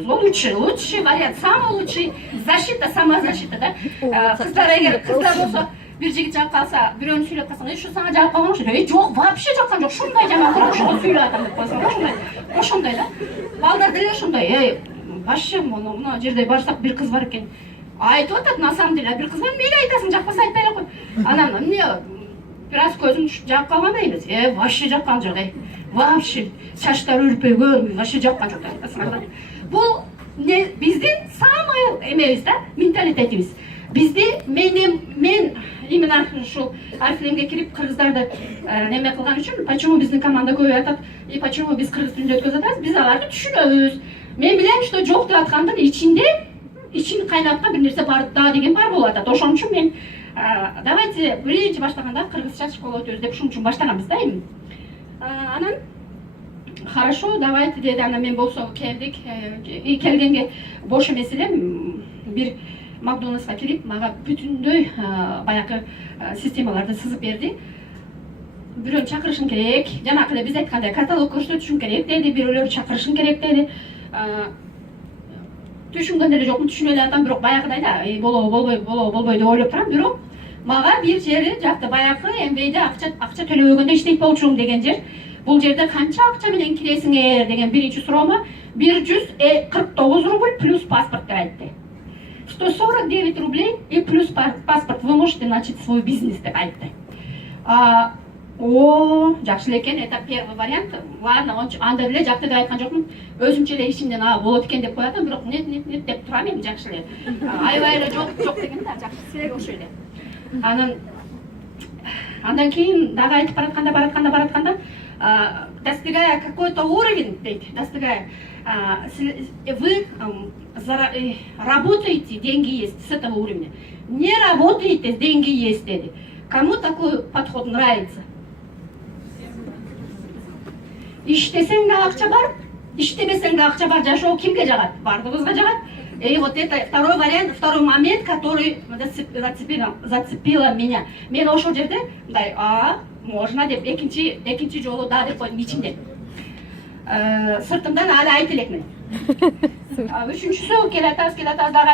Лучший вариант, самый лучший защита, самозащита, да? Қыздар болса, бір жігіт жақ қалса, біреуін сөйлеп қалсаң, ей, шу саңа жауап қалған жоқ, жоқ, вообще жаққан жоқ, шындай жаман тұрып, шуға сөйле атам деп қойсаң, ошондай да. Балдар деле ошондай, ей, вообще, мына жерде барсақ бір қыз бар екен, айтып атат, на самом деле, бір қыз бар, мейлі айтасың, жақпаса айтпай ақ қой. Анам, міне, біраз көзің жауап қалғандай емес, вообще жаққан жоқ, вообще, шаштары үрпеген, вообще жаққан жоқ. Бұл біздің самый емеуіз да, менталитетіміз. Бізде мен именно шул Альфлемге кіріп қырғыздарды неме қылған үшін, почему біздің команда көбей атат, и почему біз қырғыз тілінде өткізіп атамыз, біз аларды түсінеміз. Мен білем, что жоқ деп атқандың ішінде, ішін қайнатқан бір нәрсе бар да деген бар болады. Ошон үшін мен давайте бірінші баштағанда қырғызша школа өтөбүз деп ушун үчүн баштаганбыз да эми. Анан хорошо, давайте деді, ана мен болса келдік, и келгенге бош емес елем, бір Макдональдсқа келіп, маға бүтүндөй баяғы системаларды сызып берді. Біреуін шақырышын керек, жанақылы біз айтқандай каталог көрсөтүшүң керек деді, біреулер шақырышын керек деді. Түшүнгөндө жокмун, түшүнө эле атам, бирок баягыдай да, болбой деп ойлоп турам, бирок мага бир жери жакты баягы эмбейде акча төлөбөгөндө иштейт болчумун деген жер. Бул жерде канча акча менен киресиңер деген биринчи суроомо 149 рубль плюс паспорт деп айтты. 149 рублей и плюс паспорт, вы можете начать свой бизнес деп айтты. Жакшы экен, это первый вариант. Ладно, анда деле жакты деп айткан жокмун. Өзүмчө эле ишимден болот экен деп коятам, бирок нет деп турам эми жакшы эле. Аябай эле жок деген да, жакшы эле ошо эле. Андан кийин дагы айтып баратканда достигая какой-то уровень, достигая, вы работаете, деньги есть с этого уровня. Не работаете, деньги есть. Кому такой подход нравится? Иштесең да акча бар, иштебесең да акча бар, жашоо кимге жагат? Бардыгыбызга жагат. И вот это второй вариант, второй момент, который зацепила меня. Мен ошол жерде мындай, можно деп экинчи жолу да деп койдум ичимде. Сыртымдан али айта элекмин. Үчүнчүсү келатабыз дагы